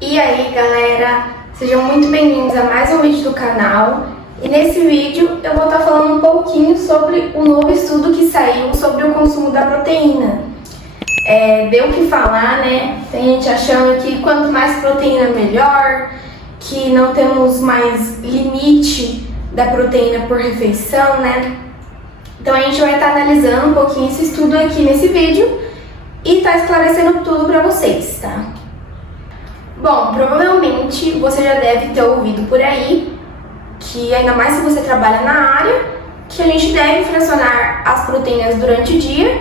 E aí galera, sejam muito bem-vindos a mais um vídeo do canal. E nesse vídeo eu vou estar falando um pouquinho sobre o novo estudo que saiu sobre o consumo da proteína. Deu o que falar, né? Tem gente achando que quanto mais proteína melhor, que não temos mais limite da proteína por refeição, né? Então a gente vai estar analisando um pouquinho esse estudo aqui nesse vídeo e tá esclarecendo tudo para vocês, tá? Bom, provavelmente você já deve ter ouvido por aí que, ainda mais se você trabalha na área, que a gente deve fracionar as proteínas durante o dia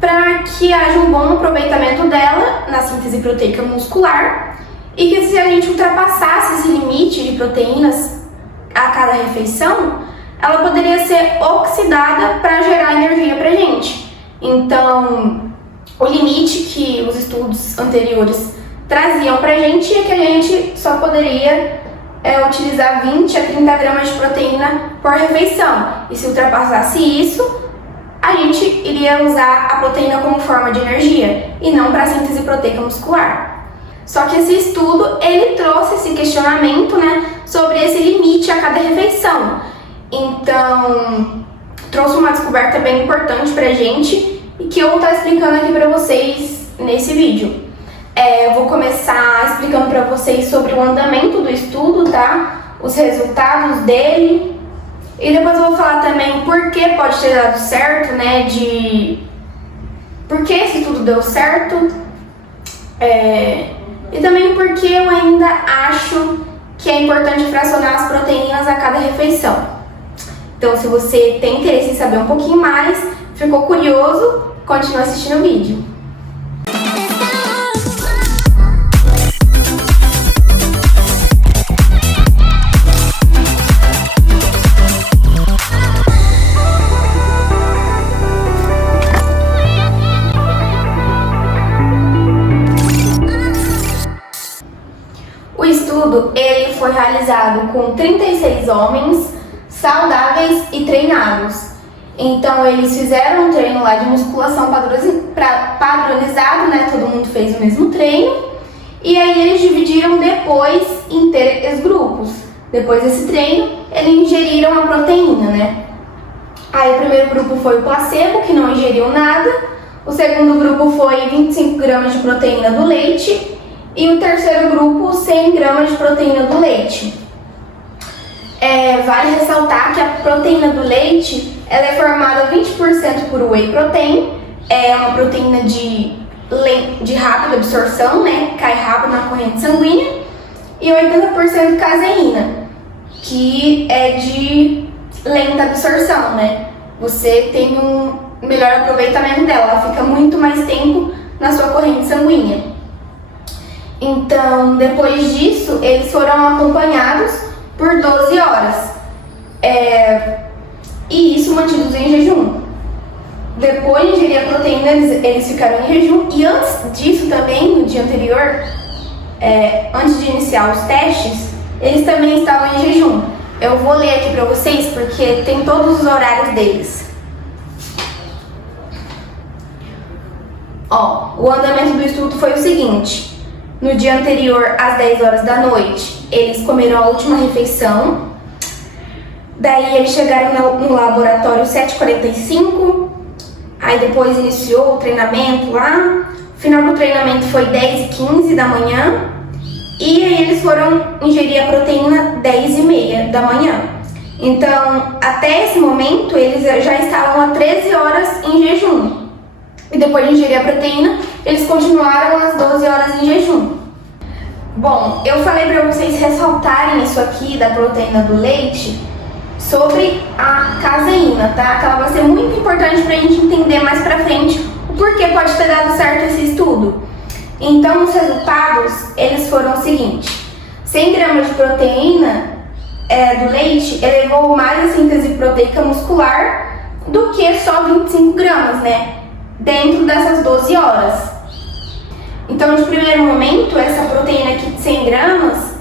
para que haja um bom aproveitamento dela na síntese proteica muscular e que, se a gente ultrapassasse esse limite de proteínas a cada refeição, ela poderia ser oxidada para gerar energia para a gente. Então, o limite que os estudos anteriores traziam pra gente é que a gente só poderia utilizar 20 a 30 gramas de proteína por refeição. E se ultrapassasse isso, a gente iria usar a proteína como forma de energia e não para síntese proteica muscular. Só que esse estudo, ele trouxe esse questionamento, né, sobre esse limite a cada refeição. Então, trouxe uma descoberta bem importante pra gente e que eu vou estar explicando aqui pra vocês nesse vídeo. Eu vou começar explicando para vocês sobre o andamento do estudo, tá? Os resultados dele. E depois eu vou falar também por que pode ter dado certo, né? Por que esse estudo deu certo. E também porque eu ainda acho que é importante fracionar as proteínas a cada refeição. Então, se você tem interesse em saber um pouquinho mais, ficou curioso, continue assistindo o vídeo. Ele foi realizado com 36 homens saudáveis e treinados. Então eles fizeram um treino lá de musculação padronizado, né? Todo mundo fez o mesmo treino. E aí eles dividiram depois em 3 grupos. Depois desse treino, eles ingeriram a proteína, né? Aí o primeiro grupo foi o placebo, que não ingeriu nada. O segundo grupo foi 25 gramas de proteína do leite. E o terceiro grupo, 100 gramas de proteína do leite. Vale ressaltar que a proteína do leite ela é formada 20% por whey protein, é uma proteína de rápida absorção, né? Cai rápido na corrente sanguínea, e 80% caseína, que é de lenta absorção, né? Você tem um melhor aproveitamento dela, ela fica muito mais tempo na sua corrente sanguínea. Então, depois disso, eles foram acompanhados por 12 horas. E isso mantidos em jejum. Depois de ingerir a proteína, eles ficaram em jejum. E antes disso também, no dia anterior, antes de iniciar os testes, eles também estavam em jejum. Eu vou ler aqui pra vocês, porque tem todos os horários deles. O andamento do estudo foi o seguinte. No dia anterior, às 10 horas da noite, eles comeram a última refeição. Daí eles chegaram no laboratório 7h45. Aí depois iniciou o treinamento lá. O final do treinamento foi 10h15 da manhã. E aí eles foram ingerir a proteína 10h30 da manhã. Então, até esse momento, eles já estavam há 13 horas em jejum. E depois de ingerir a proteína, eles continuaram às 12 horas em jejum. Bom, eu falei para vocês ressaltarem isso aqui da proteína do leite sobre a caseína, tá? Que ela vai ser muito importante pra gente entender mais pra frente o porquê pode ter dado certo esse estudo. Então, os resultados, eles foram o seguinte. 100 gramas de proteína do leite elevou mais a síntese proteica muscular do que só 25 gramas, né? Dentro dessas 12 horas. Então, de primeiro momento, essa proteína aqui de 100 gramas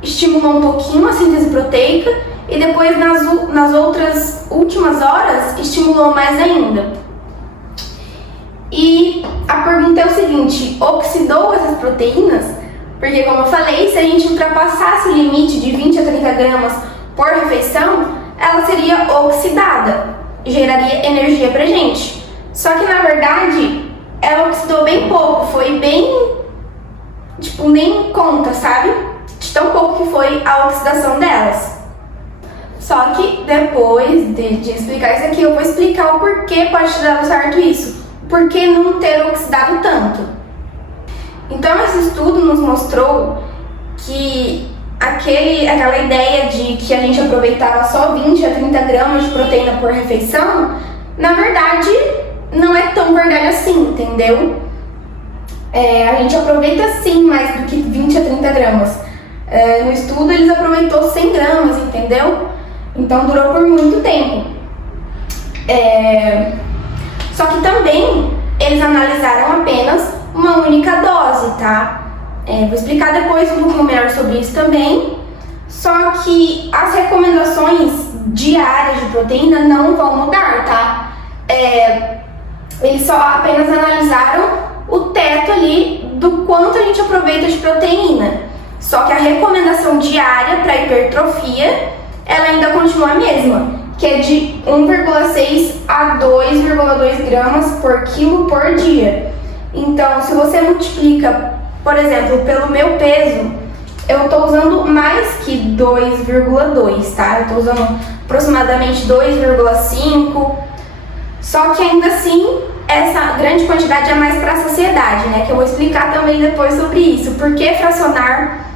estimulou um pouquinho a síntese proteica e depois, nas outras últimas horas, estimulou mais ainda. E a pergunta é o seguinte: oxidou essas proteínas? proteínas, porque como eu falei, se a gente ultrapassasse o limite de 20 a 30 gramas por refeição, ela seria oxidada e geraria energia pra gente. Só que na verdade, ela oxidou bem pouco, foi bem, tipo, nem conta, sabe? De tão pouco que foi a oxidação delas. Só que depois de explicar isso aqui, eu vou explicar o porquê pode ter dado certo isso. Por que não ter oxidado tanto? Então esse estudo nos mostrou que aquela ideia de que a gente aproveitava só 20 a 30 gramas de proteína por refeição, na verdade não é tão verdade assim, entendeu? A gente aproveita sim mais do que 20 a 30 gramas. No estudo eles aproveitou 100 gramas, entendeu? Então durou por muito tempo. Só que também eles analisaram apenas uma única dose, tá? Vou explicar depois um pouco melhor sobre isso também. Só que as recomendações diárias de proteína não vão mudar, tá? Eles só apenas analisaram o teto ali do quanto a gente aproveita de proteína. Só que a recomendação diária para hipertrofia, ela ainda continua a mesma, que é de 1,6 a 2,2 gramas por quilo por dia. Então, se você multiplica, por exemplo, pelo meu peso, eu estou usando mais que 2,2, tá? Eu estou usando aproximadamente 2,5. Só que ainda assim, essa grande quantidade é mais para a saciedade, né? Que eu vou explicar também depois sobre isso. Por que fracionar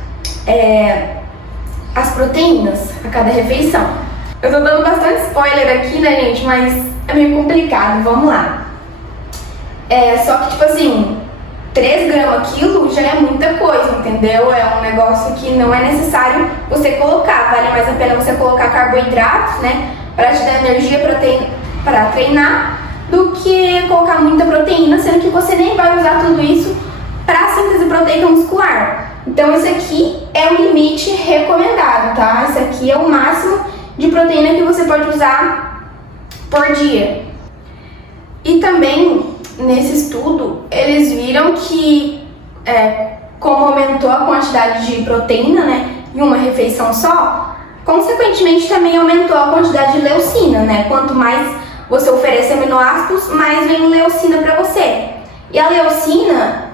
as proteínas a cada refeição? Eu tô dando bastante spoiler aqui, né, gente? Mas é meio complicado. Vamos lá. Só que, tipo assim, 3 gramas quilo já é muita coisa, entendeu? É um negócio que não é necessário você colocar. Vale mais a pena você colocar carboidratos, né? Pra te dar energia para treinar, do que colocar muita proteína, sendo que você nem vai usar tudo isso para síntese proteica muscular. Então esse aqui é o limite recomendado, tá? Esse aqui é o máximo de proteína que você pode usar por dia. E também, nesse estudo, eles viram que como aumentou a quantidade de proteína, né, em uma refeição só, consequentemente também aumentou a quantidade de leucina, né? Quanto mais você oferece aminoácidos, mais vem leucina para você. E a leucina,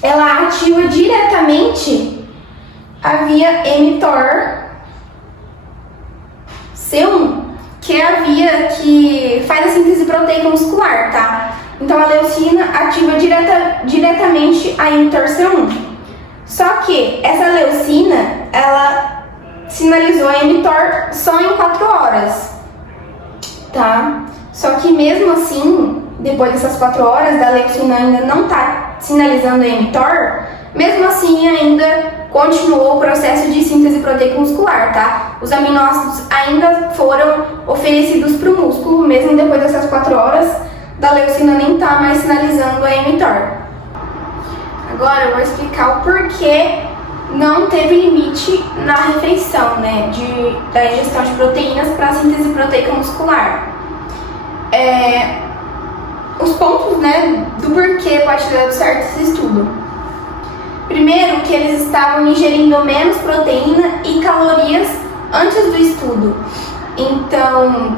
ela ativa diretamente a via mTOR-C1, que é a via que faz a síntese proteica muscular, tá? Então a leucina ativa diretamente a mTOR-C1. Só que essa leucina, ela sinalizou a mTOR só em 4 horas, tá? Só que mesmo assim, depois dessas 4 horas, da leucina ainda não tá sinalizando a mTOR, mesmo assim ainda continuou o processo de síntese proteica muscular, tá? Os aminoácidos ainda foram oferecidos para o músculo, mesmo depois dessas 4 horas, da leucina nem tá mais sinalizando a mTOR. Agora eu vou explicar o porquê não teve limite na refeição, né, da ingestão de proteínas para a síntese proteica muscular. Os pontos, né, do porquê pode ter dado certo esse estudo. Primeiro, que eles estavam ingerindo menos proteína e calorias antes do estudo. Então,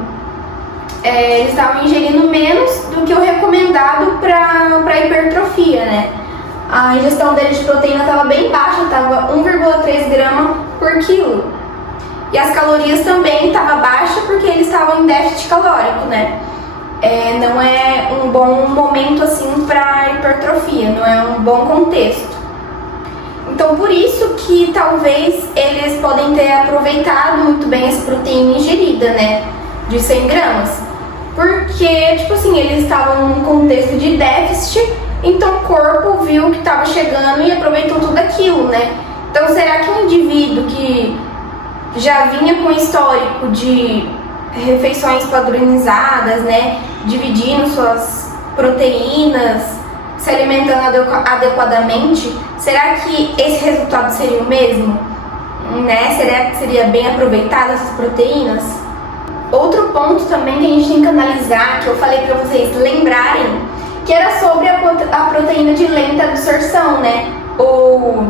eles estavam ingerindo menos do que o recomendado para hipertrofia, né? A ingestão deles de proteína estava bem baixa, estava 1,3 grama por quilo. E as calorias também estavam baixas porque eles estavam em déficit calórico, né? Não é um bom momento assim para hipertrofia, não é um bom contexto. Então por isso que talvez eles podem ter aproveitado muito bem essa proteína ingerida, né, de 100 gramas. Porque, tipo assim, eles estavam num contexto de déficit, então o corpo viu que estava chegando e aproveitou tudo aquilo, né? Então será que um indivíduo que já vinha com histórico de refeições padronizadas, né, dividindo suas proteínas, se alimentando adequadamente, será que esse resultado seria o mesmo? Né? Será que seria bem aproveitado essas proteínas? Outro ponto também que a gente tem que analisar, que eu falei para vocês lembrarem, que era sobre a proteína de lenta absorção, né? ou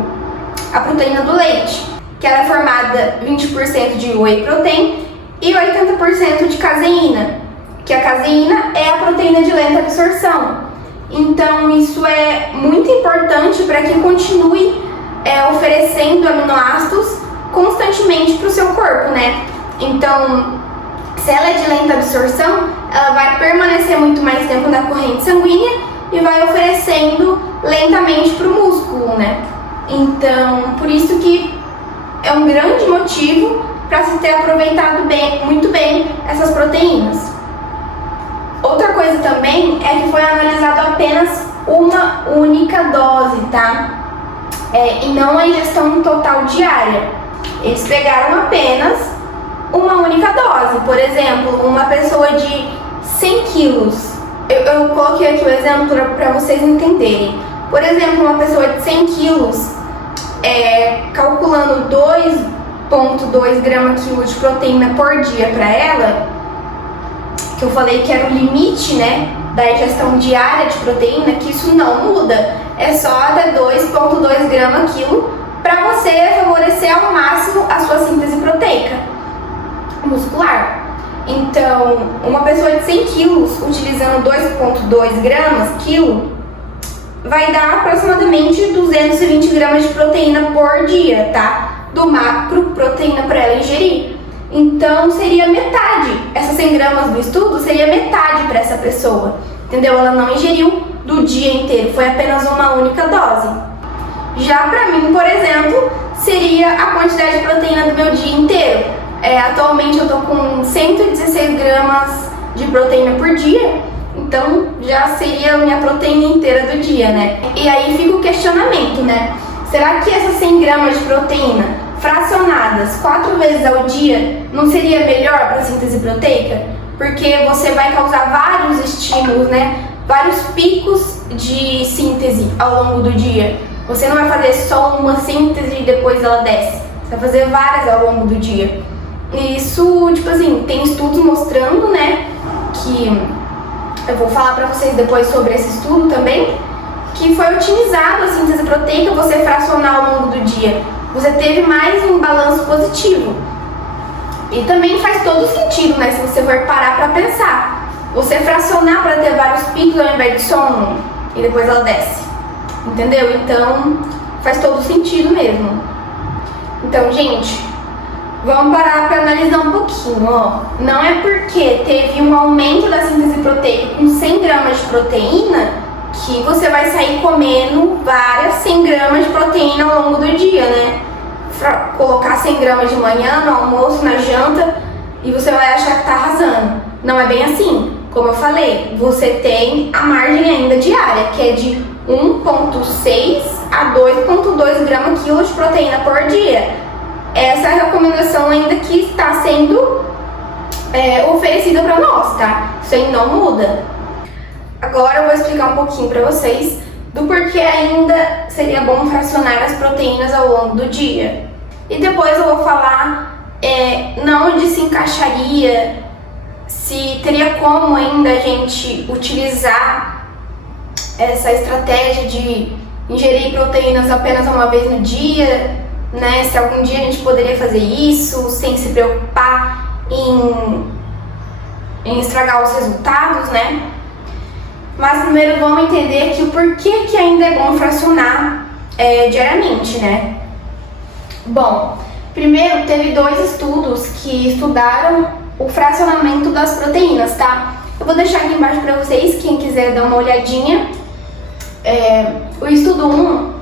a proteína do leite, que ela é formada 20% de whey protein e 80% de caseína, que a caseína é a proteína de lenta absorção. Então isso é muito importante para que continue oferecendo aminoácidos constantemente para o seu corpo, né? Então, se ela é de lenta absorção, ela vai permanecer muito mais tempo na corrente sanguínea e vai oferecendo lentamente para o músculo, né? Então, por isso que é um grande motivo para se ter aproveitado muito bem essas proteínas. Outra coisa também é que foi analisado apenas uma única dose, tá? E não a ingestão total diária. Eles pegaram apenas uma única dose. Por exemplo, uma pessoa de 100 quilos. Eu coloquei aqui o exemplo para vocês entenderem. Por exemplo, uma pessoa de 100 quilos, calculando 2,2 grama-quilo de proteína por dia para ela, que eu falei que era o limite, né, da ingestão diária de proteína, que isso não muda. É só até 2,2 grama-quilo para você favorecer ao máximo a sua síntese proteica muscular. Então, uma pessoa de 100 quilos utilizando 2,2 gramas-quilo vai dar aproximadamente 220 gramas de proteína por dia, tá? Do macro proteína para ela ingerir. Então, seria metade. Essas 100 gramas do estudo seria metade para essa pessoa, entendeu? Ela não ingeriu do dia inteiro, foi apenas uma única dose. Já para mim, por exemplo, seria a quantidade de proteína do meu dia inteiro. Atualmente eu tô com 116 gramas de proteína por dia, então já seria a minha proteína inteira do dia, né? E aí fica o questionamento, né? Será que essas 100 gramas de proteína fracionadas 4 vezes ao dia não seria melhor para a síntese proteica? Porque você vai causar vários estímulos, né? Vários picos de síntese ao longo do dia. Você não vai fazer só uma síntese e depois ela desce. Você vai fazer várias ao longo do dia. E isso, tipo assim, tem estudos mostrando, né? Que eu vou falar pra vocês depois sobre esse estudo também, que foi otimizado a síntese proteica você fracionar ao longo do dia. Você teve mais um balanço positivo. E também faz todo sentido, né? Se você for parar pra pensar. Você fracionar para ter vários picos ao invés de só um e depois ela desce. Entendeu? Então faz todo sentido mesmo. Então, gente, vamos parar para analisar um pouquinho, ó. Não é porque teve um aumento da síntese proteica com 100 gramas de proteína que você vai sair comendo várias 100 gramas de proteína ao longo do dia, né? Colocar 100 gramas de manhã, no almoço, na janta, e você vai achar que tá arrasando. Não é bem assim. Como eu falei, você tem a margem ainda diária, que é de 1,6 a 2,2 grama-quilo de proteína por dia. Essa é a recomendação ainda que está sendo oferecida para nós, tá? Isso aí não muda. Agora eu vou explicar um pouquinho para vocês do porquê ainda seria bom fracionar as proteínas ao longo do dia. E depois eu vou falar não onde se encaixaria, se teria como ainda a gente utilizar essa estratégia de ingerir proteínas apenas uma vez no dia, né? Se algum dia a gente poderia fazer isso sem se preocupar em estragar os resultados, né? Mas primeiro vamos entender aqui o porquê que ainda é bom fracionar diariamente, né? Bom, primeiro teve 2 estudos que estudaram o fracionamento das proteínas, tá? Eu vou deixar aqui embaixo para vocês, quem quiser dar uma olhadinha. O estudo 1,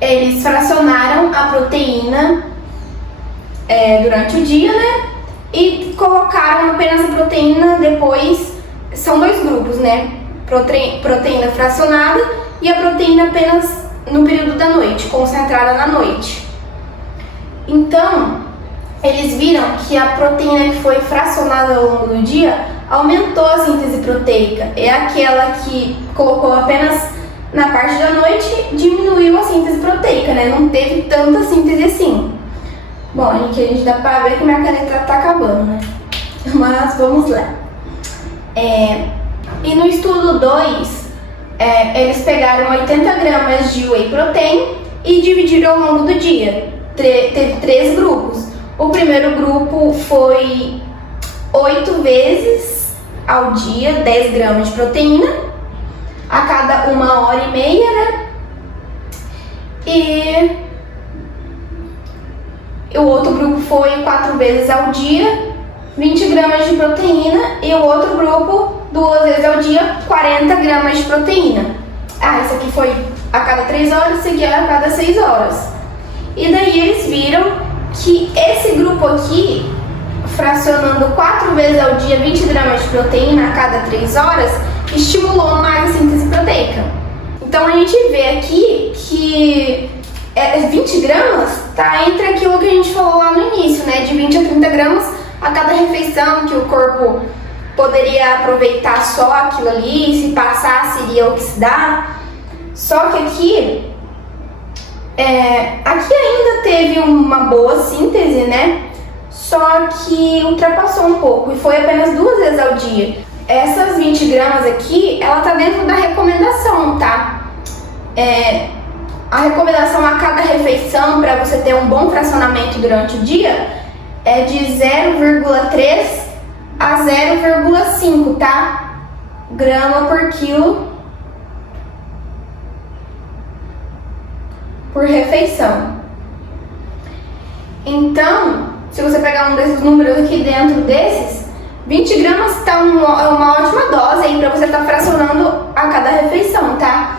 eles fracionaram a proteína durante o dia, né? E colocaram apenas a proteína depois. São 2 grupos, né? Proteína fracionada e a proteína apenas no período da noite, concentrada na noite. Então, eles viram que a proteína que foi fracionada ao longo do dia aumentou a síntese proteica. É aquela que colocou apenas na parte da noite, diminuiu a síntese proteica, né? Não teve tanta síntese assim. Bom, aqui a gente dá pra ver que minha caneta tá acabando, né? Mas vamos lá. E no estudo 2, eles pegaram 80 gramas de whey protein e dividiram ao longo do dia. Teve 3 grupos. O primeiro grupo foi 8 vezes ao dia, 10 gramas de proteína, a cada 1h30, né? E o outro grupo foi 4 vezes ao dia, 20 gramas de proteína, e o outro grupo 2 vezes ao dia, 40 gramas de proteína. Esse aqui foi a cada 3 horas, esse aqui era a cada 6 horas. E daí eles viram que esse grupo aqui, fracionando 4 vezes ao dia 20 gramas de proteína a cada 3 horas, estimulou mais a síntese proteica. Então a gente vê aqui que 20 gramas está entre aquilo que a gente falou lá no início, né? De 20 a 30 gramas a cada refeição, que o corpo poderia aproveitar só aquilo ali, se passasse iria oxidar. Só que aqui ainda teve uma boa síntese, né? Só que ultrapassou um pouco e foi apenas 2 vezes ao dia. Essas 20 gramas aqui, ela tá dentro da recomendação, tá? A recomendação a cada refeição para você ter um bom fracionamento durante o dia é de 0,3 a 0,5, tá? Grama por quilo por refeição. Então, se você pegar um desses números aqui dentro desses, 20 gramas está uma ótima dose aí para você estar fracionando a cada refeição, tá?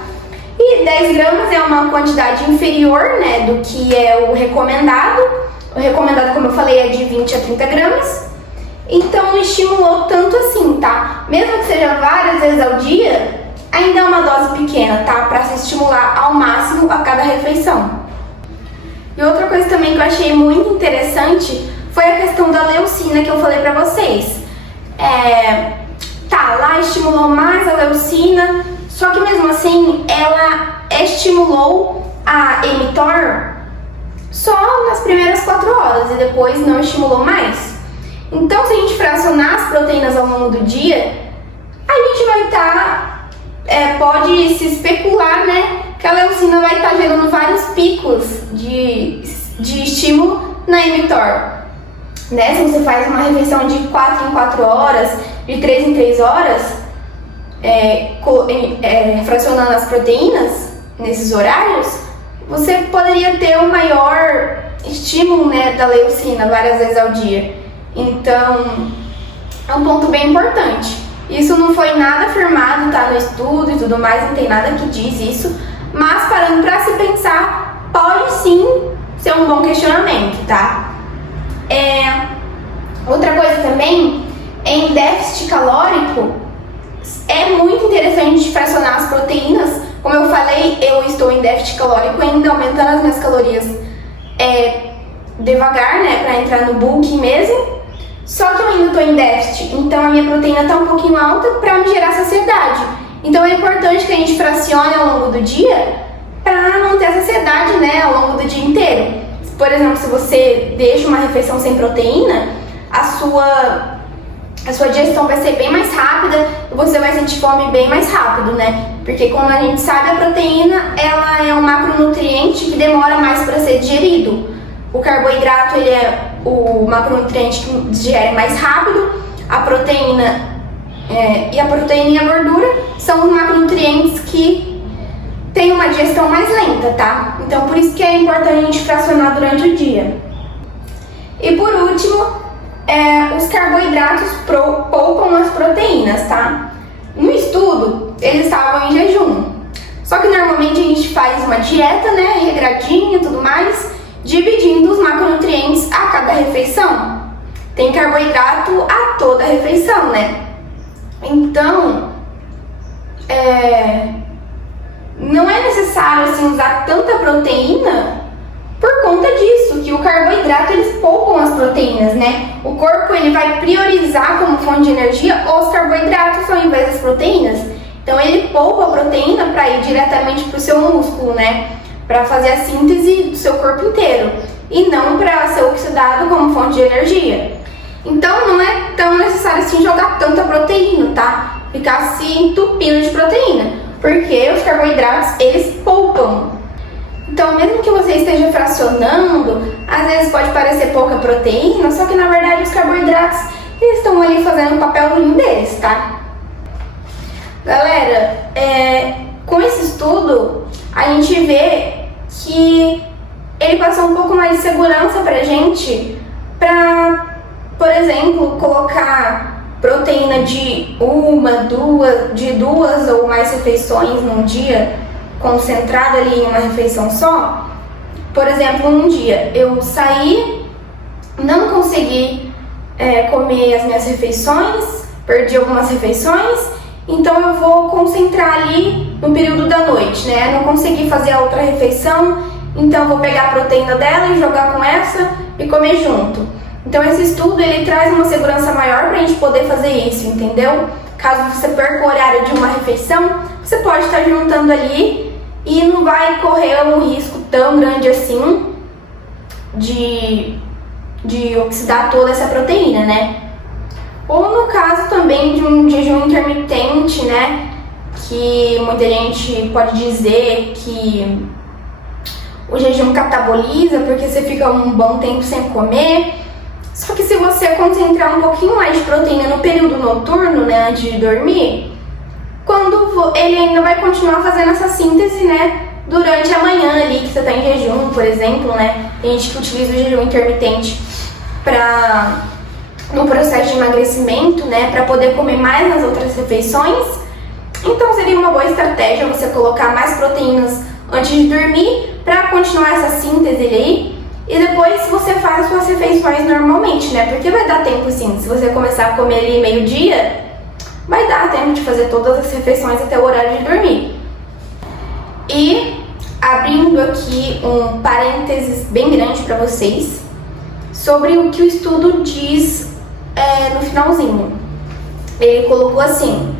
E 10 gramas é uma quantidade inferior, né, do que é o recomendado. O recomendado, como eu falei, é de 20 a 30 gramas. Então não estimulou tanto assim, tá? Mesmo que seja várias vezes ao dia, ainda é uma dose pequena, tá? Para se estimular ao máximo a cada refeição. E outra coisa também que eu achei muito interessante foi a questão da leucina que eu falei pra vocês. Lá estimulou mais a leucina, só que mesmo assim ela estimulou a mTOR só nas primeiras 4 horas e depois não estimulou mais. Então, se a gente fracionar as proteínas ao longo do dia, a gente vai estar, pode se especular, né, que a leucina vai estar gerando vários picos de estímulo na mTOR. Né? Se você faz uma refeição de 4 em 4 horas, de 3 em 3 horas, fracionando as proteínas nesses horários, você poderia ter um maior estímulo, né, da leucina várias vezes ao dia. Então, é um ponto bem importante. Isso não foi nada afirmado, tá, no estudo e tudo mais, não tem nada que diz isso, mas parando para se pensar, pode sim ser um bom questionamento, tá? Outra coisa também, em déficit calórico, é muito interessante fracionar as proteínas. Como eu falei, eu estou em déficit calórico ainda, aumentando as minhas calorias devagar, né, para entrar no bulking mesmo. Só que eu ainda estou em déficit, então a minha proteína está um pouquinho alta para me gerar saciedade. Então é importante que a gente fracione ao longo do dia para manter a saciedade, né, ao longo do dia inteiro. Por exemplo, se você deixa uma refeição sem proteína, a sua digestão vai ser bem mais rápida e você vai sentir fome bem mais rápido, né? Porque como a gente sabe, a proteína ela é um macronutriente que demora mais para ser digerido. O carboidrato ele é o macronutriente que digere mais rápido, a proteína e a gordura são os macronutrientes que têm uma digestão mais lenta, tá? Então por isso que é importante a gente fracionar durante o dia. E por último, os carboidratos poupam as proteínas, tá? No estudo, eles estavam em jejum. Só que normalmente a gente faz uma dieta, né, regradinha e tudo mais, dividindo os macronutrientes a cada refeição. Tem carboidrato a toda refeição, né? Então, não é necessário assim, usar tanta proteína por conta disso, que o carboidrato eles poupam as proteínas, né? O corpo ele vai priorizar como fonte de energia os carboidratos ao invés das proteínas. Então ele poupa a proteína para ir diretamente para o seu músculo, né? Para fazer a síntese do seu corpo inteiro e não para ser oxidado como fonte de energia. Então não é tão necessário assim jogar tanta proteína, tá? Ficar se entupindo de proteína. porque os carboidratos, eles poupam. Então, mesmo que você esteja fracionando, às vezes pode parecer pouca proteína, só que na verdade os carboidratos, eles estão ali fazendo o papelzinho deles, tá? Galera, com esse estudo, a gente vê que ele passou um pouco mais de segurança pra gente, pra, por exemplo, colocar proteína de duas ou mais refeições num dia, concentrada ali em uma refeição só. Por exemplo, um dia eu saí, não consegui comer as minhas refeições, perdi algumas refeições, então eu vou concentrar ali no período da noite, né? Não consegui fazer a outra refeição, então eu vou pegar a proteína dela e jogar com essa e comer junto. Então esse estudo, ele traz uma segurança maior pra gente poder fazer isso, entendeu? Caso você perca o horário de uma refeição, você pode estar juntando ali e não vai correr um risco tão grande assim de oxidar toda essa proteína, né? Ou no caso também de um jejum intermitente, né? Que muita gente pode dizer que o jejum cataboliza porque você fica um bom tempo sem comer. Só que se você concentrar um pouquinho mais de proteína no período noturno, né, antes de dormir, quando ele ainda vai continuar fazendo essa síntese, né, durante a manhã ali que você está em jejum, por exemplo, né? Tem gente que utiliza o jejum intermitente no processo de emagrecimento, né, para poder comer mais nas outras refeições. Então seria uma boa estratégia você colocar mais proteínas antes de dormir para continuar essa síntese ali. E depois você faz as suas refeições normalmente, né? Porque vai dar tempo sim, se você começar a comer ali meio-dia, vai dar tempo de fazer todas as refeições até o horário de dormir. E abrindo aqui um parênteses bem grande para vocês sobre o que o estudo diz no finalzinho. Ele colocou assim: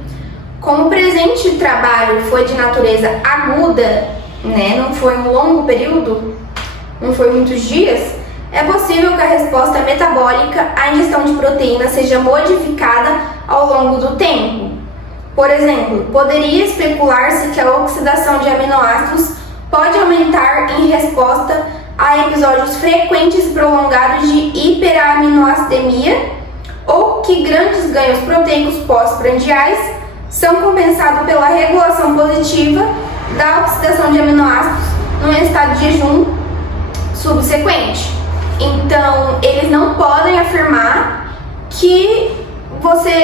como o presente trabalho foi de natureza aguda, né? Não foi um longo período, não foi muitos dias, é possível que a resposta metabólica à ingestão de proteína seja modificada ao longo do tempo. Por exemplo, poderia especular-se que a oxidação de aminoácidos pode aumentar em resposta a episódios frequentes e prolongados de hiperaminoacidemia, ou que grandes ganhos proteicos pós-prandiais são compensados pela regulação positiva da oxidação de aminoácidos no estado de jejum subsequente. Então, eles não podem afirmar que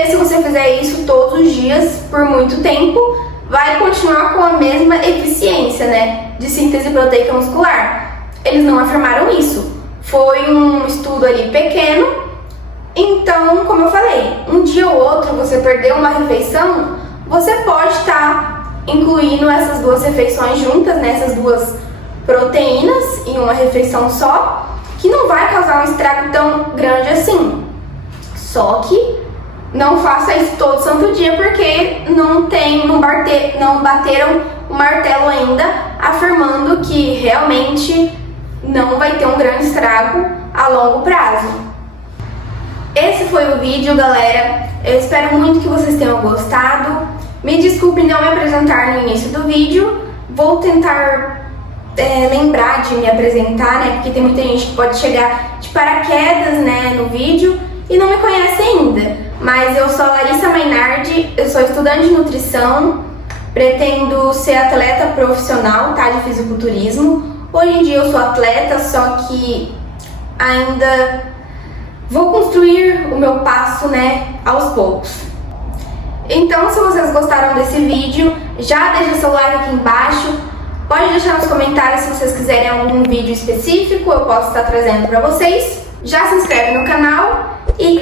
se você fizer isso todos os dias por muito tempo, vai continuar com a mesma eficiência, né, de síntese proteica muscular. Eles não afirmaram isso. Foi um estudo ali pequeno. Então, como eu falei, um dia ou outro você perdeu uma refeição, você pode estar incluindo essas duas refeições juntas, né, essas duas proteínas em uma refeição só, que não vai causar um estrago tão grande assim. Só que não faça isso todo santo dia, porque não bateram o martelo ainda afirmando que realmente não vai ter um grande estrago a longo prazo. Esse foi o vídeo, galera. Eu espero muito que vocês tenham gostado. Me desculpe não me apresentar no início do vídeo. Vou tentar lembrar de me apresentar, né? Porque tem muita gente que pode chegar de paraquedas, né, no vídeo e não me conhece ainda. Mas eu sou a Larissa Mainardi, eu sou estudante de nutrição, pretendo ser atleta profissional, tá, de fisiculturismo. Hoje em dia eu sou atleta, só que ainda vou construir o meu passo, né, aos poucos. Então, se vocês gostaram desse vídeo, já deixa seu like aqui embaixo. Pode deixar nos comentários se vocês quiserem algum vídeo específico, eu posso estar trazendo para vocês. Já se inscreve no canal e